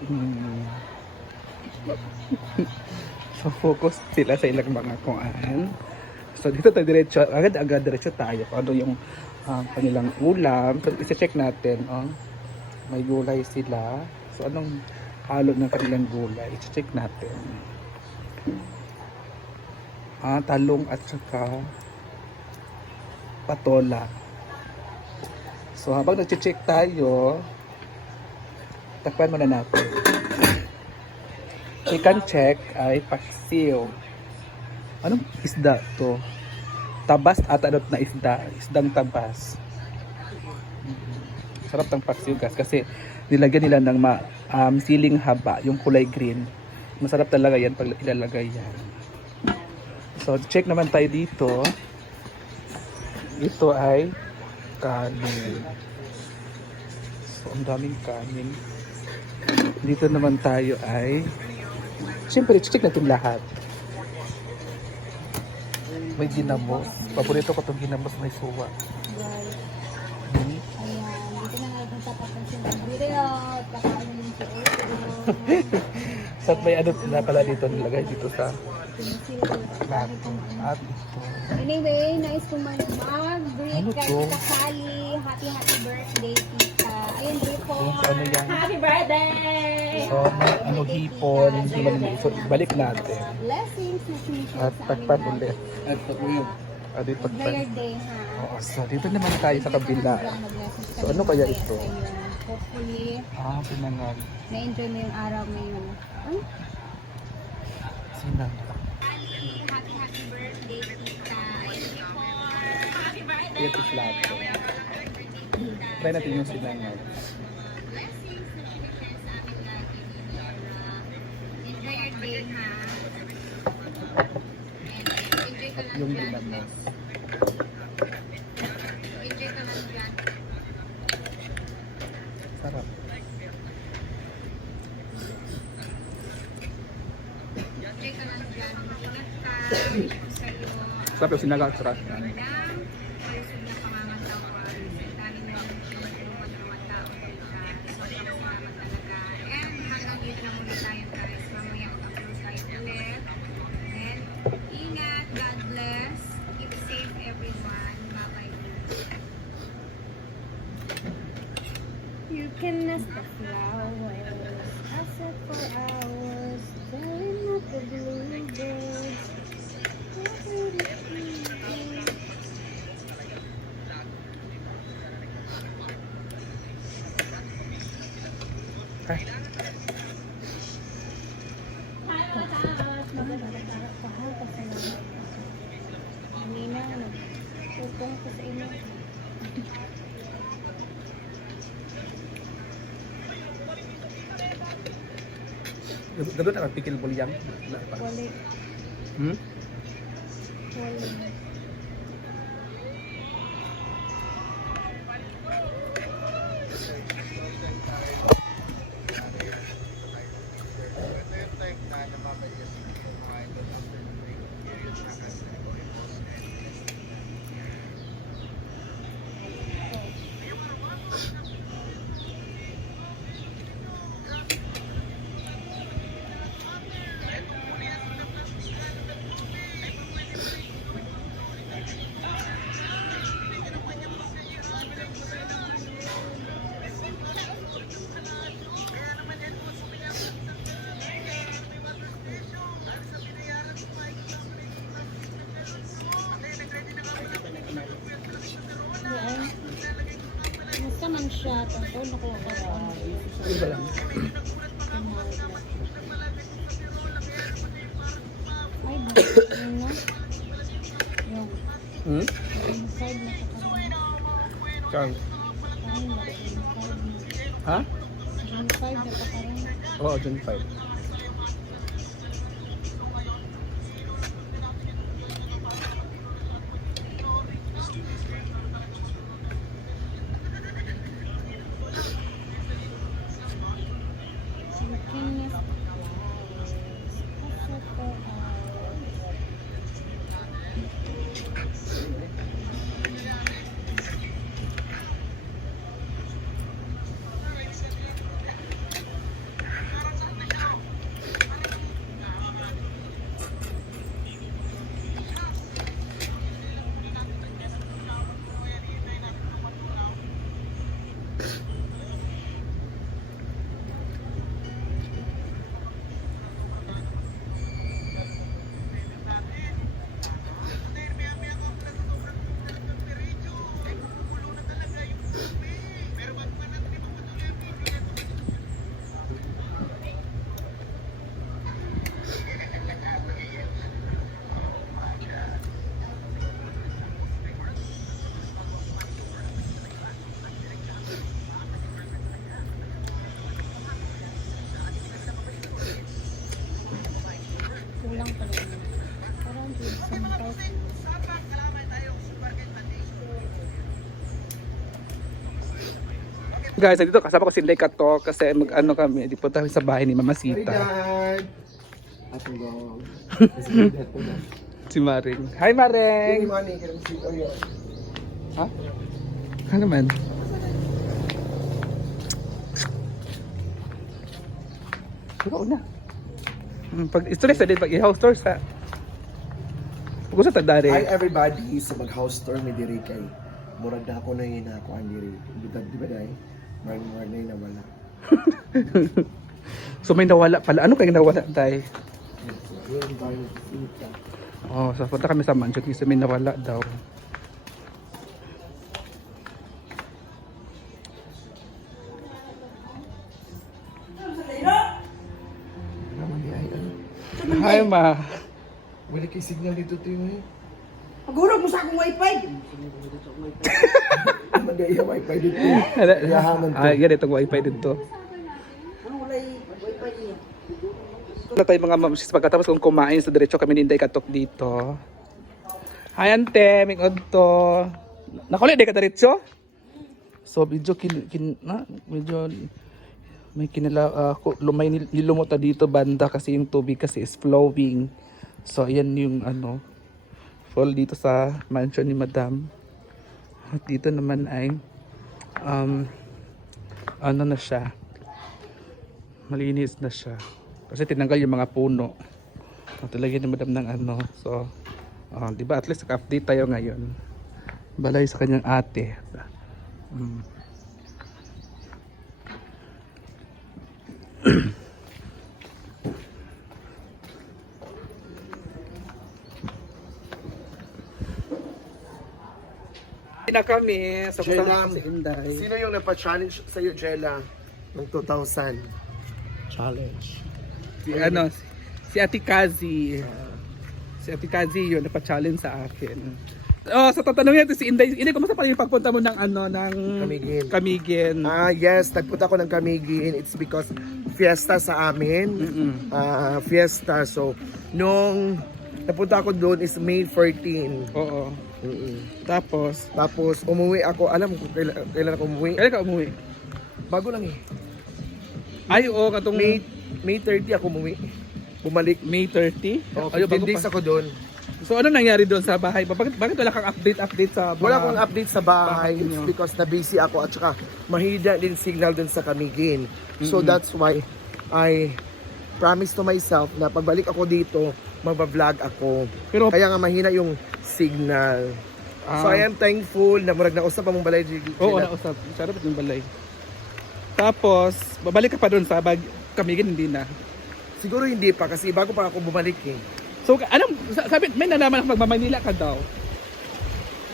Hmm. So focus sila sa ilang mga kuan. So dito tayo diretso, agad-agad diretso tayo kung ano yung kanilang ulam. So i-check natin, oh. May gulay sila. So anong halo ng kanilang gulay? I-check natin. Talong at saka patola. So habang nag-check tayo, takpan muna natin. Chicken check ay paksiw. Anong isda to? Tabas at anot na isda. Isdang tabas. Sarap ng paksiw guys kasi nilagyan nila ng siling haba, yung kulay green. Masarap talaga yan pag ilalagay yan. So check naman tayo dito. Ito ay kanin. So ang daming kanin. Dito naman tayo ay siyempre check natin lahat. May ginamos. Paborito ko itong ginamos may suwa. Ayan, dito na nga yung tapatan siya ng video. Pakain yung So may ano na pala dito nilagay dito sa plato. At ito. Anyway, nice kong mag-greet Ano kay to? Tita Sally. Happy birthday, Tita. Ayun, Ripo. So ano yan? Happy birthday! So ano hipon. So balik natin. Blessings na sinisip At sa takpan amin. ulit. Dito Enjoy takpan. your day, ha? Oo, so dito naman tayo sa kabila. Mag-blessings So, ano kaya ito? sa iyo. Hopefully, Pinangal. na-enjoy mo yung araw ngayon. Sinang. Happy birthday, Tita. Ayun, Ripo. Happy birthday! Ito plato. Try natin yung sinangal. Blessings na sinisip sa amin lagi. Enjoy your day, ha? Enjoy ka At lang yung dyan. ginamos. Enjoy ka lang dyan. Sarap. Enjoy ka lang dyan. Ingat ka. Wish ko sa'yo. Sarap yung sinagal. Sarap. Malusog na pangangatawan. Dahil mo tulungan ng mga tao dito. Sobrang salamat talaga. And hanggang dito na muna tayo guys. Mamaya mag-upload tayo ulit. And ingat. God bless. Keep safe everyone. Bye-bye. You can nest the flowers. I sat for hours. Staring at the bluebirds. Ay. Kanina, nagtutong ko sa inyo. Gano'n na pikil bulyang. Wala pa. Wali. Hmm? Wali. Basta man siya, tungkol nakuha ko sa Iba lang. ay, yun na. Yun. Hmm? Yung side na sa karoon. Saan? Karoon ba? Yung side na. Ha? Yung side na sa karoon. Oo, June 5. You can nest the flowers. I sat for hours. Guys, dito kasama ko si Inday Katok kasi mag-ano kami, di po tayo sa bahay ni Mama Sita. Dad! Atong gawang. Si Maring. Hi Maring! Money, kaya si Oyo. Ha? Ano man? Ikaw na. Pag istorya sa din, pag i-house tour sa... Pag gusto ta dari. Hi everybody, sa mag-house tour may diri kay murag na ako na yun ako ang diri. Di ba dahil? Marag na yun nawala. So may nawala pala. Ano kayong nawala tayo? Yun, bayo, sita. Oh, so punta kami sa mansion kasi may nawala daw. Naman di ay ano. Hi ma. Wala kay signal dito to yun eh. Pagurog mo sa akong wifi. Naman di ay wifi dito. Iyahaman to. Yan itong wifi dito. Ano walay wifi niya? Wala tayo mga mamsis pagkatapos kung kumain sa diretso kami ni Inday Katok dito. Hi ante, may odto. Nakulit di ka diretso? So medyo medyo may lumay nilumota dito banda kasi yung tubig kasi is flowing. So ayan yung ano fall dito sa mansion ni Madam. At dito naman ay ano na siya. Malinis na siya. Kasi tinanggal yung mga puno. Talagyan ni Madam ng ano. So, di ba at least naka-update tayo ngayon. Balay sa kanyang ate. Na kami sa Jella, si Inday. sino yung napa-challenge sa'yo, Jella, ng 2,000? Challenge. Si ano, si Ate Kazi. Si Ate Kazi yun, napa-challenge sa akin. Oh, sa tatanungin natin si Inday. Inday, kumusta pa rin yung pagpunta mo ng ano, ng Camiguin. Camiguin? Yes, nagpunta ako ng Camiguin. It's because fiesta sa amin. Fiesta. So, nung napunta ako doon is May 14. Oo. Tapos umuwi ako. Alam mo kung kailan ako umuwi? Kailan ka umuwi? Bago lang eh. Ay, oo, katong May 30 ako umuwi. Bumalik. May 30? Oh, Ay, 15 bago days pa. ako doon. So, ano nangyari doon sa bahay? Bakit wala kang update sa bahay? Wala akong update sa bahay. bahay It's niyo. because na busy ako at saka mahina din signal doon sa Camiguin. So that's why I promise to myself na pagbalik ako dito, magba-vlog ako. Pero, Kaya nga mahina yung signal. So I am thankful na murag na usap among balay dito. oo, nausap. Sarap yung balay. Tapos, babalik ka pa doon sa Camiguin, hindi na. Siguro hindi pa kasi bago pa ako bumalik eh. So, anong, sabi, may nalaman ako magmamanila ka daw.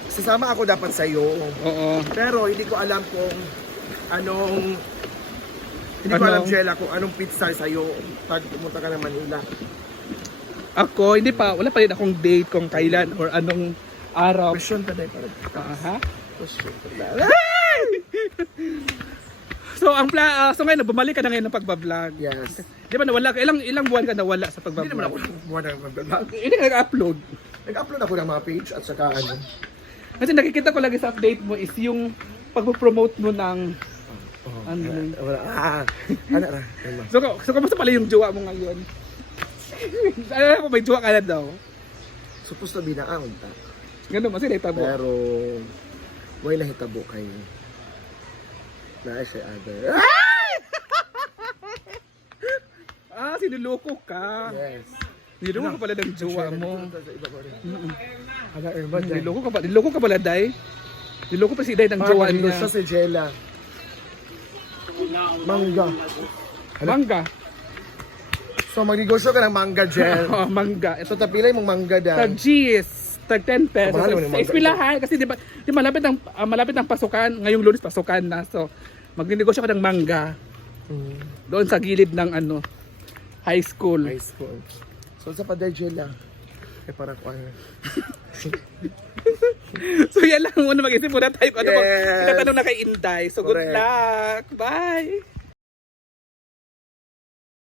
Sasama ako dapat sa iyo. Oo. Pero hindi ko alam kung anong hindi ko alam, Jella, kung anong pizza sa iyo pag pumunta ka ng Manila. Ako, hindi pa, wala pa rin akong date kung kailan or anong araw. Question pa dahil para. Ha? Question pa So, so ngayon, bumalik ka na ngayon ng pagbablog. Yes. Di ba nawala ka? Ilang buwan ka nawala sa Hindi naman ako pagbablog? buwan ng mag-vlog. Hindi ka nag-upload. Nag-upload ako ng mga page at saka ano. Kasi nakikita ko lagi sa update mo is yung pag-promote mo ng ano. Wala. Ano ra? So kamusta pala yung jowa mo ngayon? Alam ko may jowa ka na daw. Supposed to be na ang ta. Ganun, mas mo. Pero why nahitabo kayo? Na siya other. Sinuloko ka. Yes. Niloko ka pala ng jowa mo. Ala Irma dahil. Niloko ka pala, Day. Niloko pa si Day ng jowa niya. Sa si Jella. Mangga. Mangga. So magnegosyo ka ng mangga, Jel. Oh, mangga. So tapilay mong mangga Tag dahil. G's, tag 10 pesos. Kamahal naman yung Sa mangga. eskwelahan, kasi di ba malapit ang pasukan, ngayong Lunes pasukan na. So, magnegosyo ka ng mangga doon sa gilid ng ano, high school. High school. So sa paday, Jella. Eh para ko ano. So yan lang muna mag-isip muna tayo kung ano Yes. tinatanong na kay Inday. So good Correct. luck. Bye.